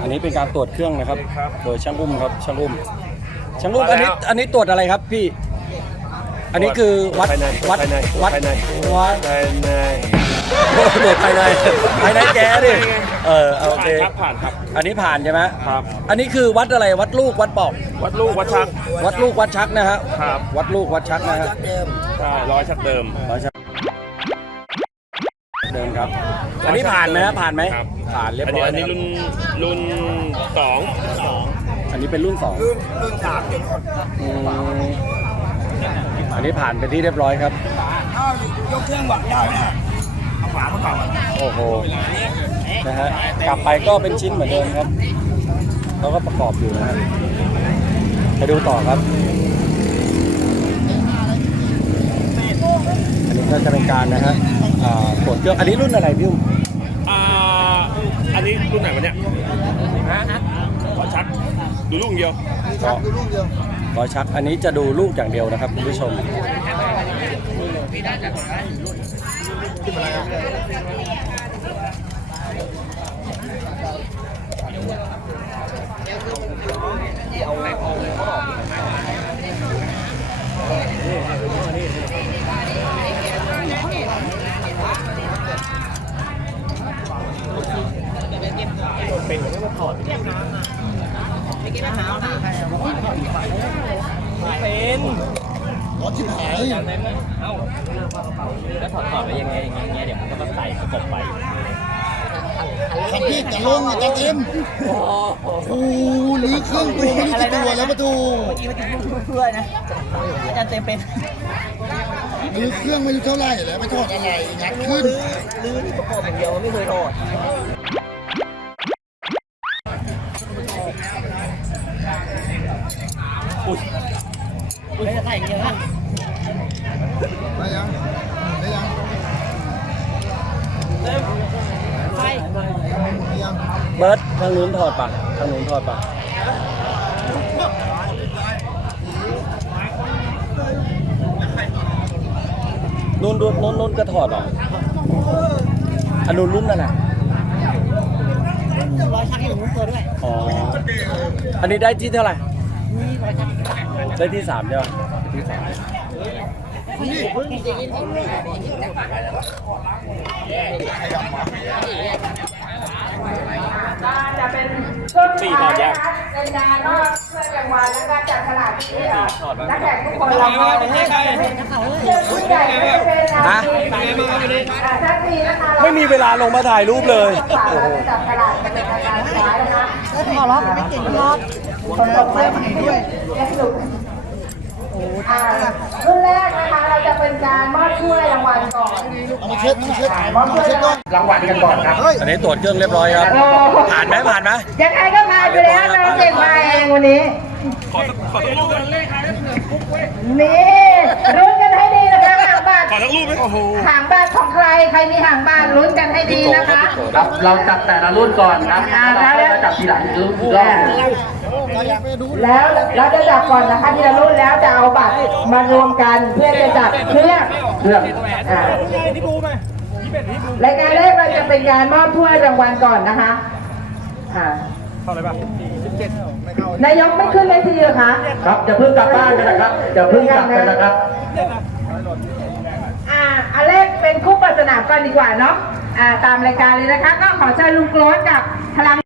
อันนี้เป็นการตรวจเครื่องนะครับครับ โดยช่างอุ้มครับช่างอุ้มช่างอุ้มมาอันแล้วนี้อันนี้ตรวจอะไรครับพี่ อันนี้คือวัดภายในวัดภายในวัดภายในวัดภายในตรวจภายในภายในแกดิเออเอาโอเคผ่านครับผ่านครับ อันนี้ผ่านใช่ไหมครับ อันนี้คือวัดอะไรวัดลูกวัดปอก วัดลูกวัดชัก วัดลูกวัดชักนะฮะครับวัดลูกวัดชักนะฮะใช่ร้อยชักเดิมร้อยชัก เดินครับ อันนี้ผ่านไหมฮะผ่านไหมครับ ผ่านเรียบอันร้นี้อยอันนี้ะครุ่บนรุ่นสองอันนี้เป็นรุ่นสองรุ่นสามเจ็ดคนอืมอันนี้ผ่านเป็นที่เรียบร้อยครับ ถ้ายกเครื่องหวังได้นะเอาฝามาก่อนโอ้โห นะฮะ กลับไปก็เป็นชิ้นเหมือนเดิมครับเขาก็ประกอบอยู่นะฮะไปดูต่อครับ อันนี้ก็จะเป็นการนะฮะ อ่าตรวจเครื่องอันนี้รุ่นอะไรพี่อุ้มอ่าอันนี้รุ่นไหนวะเนี่ยร้อยชักดูลูกเดียวก็ร้อยชักอันนี้จะดูลูกอย่างเดียวนะครับคุณผู้ชม รถที่หายแล้วถอดถอดไปยังไงอย่างเงี้ยเดี๋ยวมันก็มาใส่ประกบไปคันพี่จะลงจารย์เต็มโอ้โหหรือเครื่องตัวไม่รู้กี่ตัวแล้วมาดูเมื่อกี้เมื่อกี้พูดเพื่อนนะอาจารย์เต็มเป็นหรือเครื่องไม่รู้เท่าไหร่แล้วไปทอดอะไรงัดขึ้นลื้อที่ประกอบอย่างเดียวไม่เคยถอด อุ้ยไม่จะใส่อย่างเงี้ยนะได้ยังได้ยังไฟได้ยังเบิร์ดทางนู้นถอดปะทางนู้นถอดปะนู่นนู่นนู่นนู่นก็ถอดเหรออันนู้นรุ่นอะไรร้อยชักที่หลวงพ่อเปิดด้วย อ๋อ อันนี้ได้ที่เท่าไหร่นี่ร้อยชัก ได้ที่สามใช่ปะที่สามก็จะเป็นช่วงสุดท้ายนะคะเป็นการมอบเพื่อรางวัลและการจับฉลากที่นักแข่งทุกคนเราก็จะเป็นผู้ใหญ่ก็จะเป็นนายท่านดีนะคะไม่มีเวลาลงมาถ่ายรูปเลยจับฉลากเป็นายการสุดท้าย แล้วพอล็อกไม่เก่งล็อกคนตกเล่นด้วยสนุกอ่ารุ่นแรกนะคะเราจะเป็นการมอบถ้วยรางวัลก่อนเอามาเช็ดเอามาเช็ดมอบถ้วยเช็ดก่อนรางวัลกันก่อนครับเฮ้ยอันนี้ตรวจเครื่องเรียบร้อยครับ ผ่านไหมผ่านไหมยังไงก็มาอยู่แล้วน้องเก่งมาเองวันนี้ขอสักขอสักรูปกันเลขอะไรนี่รุ้นกันให้ดี นะคะหางบาทขอสักรูปไหมโอ้โหหางบาทของใคร ใครมีหางบาทลุ้นกันให้ดีนะคะ ครับ เราจับแต่ละรุ่นก่อนครับอ่าแล้ว เราจับทีหลังรุ่นรอบแล้วเราจะจับก่อนนะคะทีละรุ่นแล้วจะเอาบัตรมารวมกันเพื่อจะจับเครื่องเครื่องอ่ารายการแรกเราจะเป็นการมอบถ้วยรางวัลก่อนนะคะอ่านายกไม่ขึ้นเวทีเหรอคะ ครับจะเพิ่งกลับบ้านกันนะครับจะเพิ่งกลับกันนะครับอ่าอันแรก เป็นคู่ปริศนาก่อนดีกว่าเนาะอ่าตามรายการเลยนะคะ ก็ขอเชิญลุงโกรธกับพลัง